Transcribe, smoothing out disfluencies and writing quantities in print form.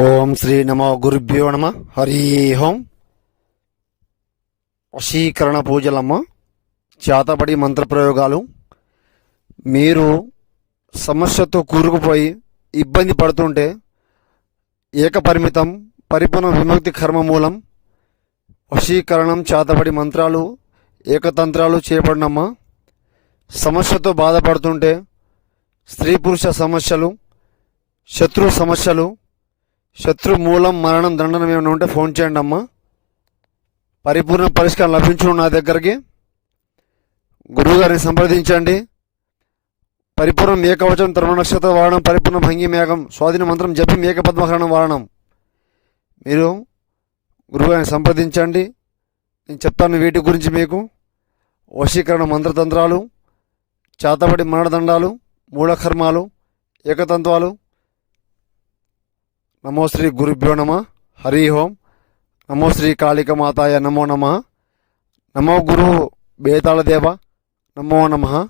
ఓం శ్రీ నమో గురుభ్యో నమ. హరి ఓం. వశీకరణ పూజలమ్మ, చేతబడి మంత్రప్రయోగాలు. మీరు సమస్యతో కూరుకుపోయి ఇబ్బంది పడుతుంటే ఏకపరిమితం పరిపూర్ణ విముక్తి కర్మ మూలం వశీకరణం, చేతబడి మంత్రాలు, ఏకతంత్రాలు చేయబడినమ్మా. సమస్యతో బాధపడుతుంటే స్త్రీ పురుష సమస్యలు, శత్రు సమస్యలు, శత్రు మూలం, మరణం, దండనం ఏమైనా ఉంటే ఫోన్ చేయండి అమ్మా. పరిపూర్ణ పరిష్కారం లభించును. నా దగ్గరికి గురువుగారిని సంప్రదించండి. పరిపూర్ణం ఏకవచనం, తర్మ నక్షత్ర వాడనం, పరిపూర్ణ భంగి మేఘం, స్వాధీన మంత్రం జపి ఏకపద్మహరణం వాడనం. మీరు గురువుగారిని సంప్రదించండి. నేను చెప్తాను వీటి గురించి మీకు. వశీకరణ మంత్రతంత్రాలు, చేతబడి మరణదండాలు, మూఢకర్మాలు, ఏకతంత్వాలు. నమో శ్రీ గురుభ్యో నమ. హరి ఓం. నమో శ్రీ కాళిక మాతాయ నమో నమ. నమో గురు బేతాళదేవ నమో నమ.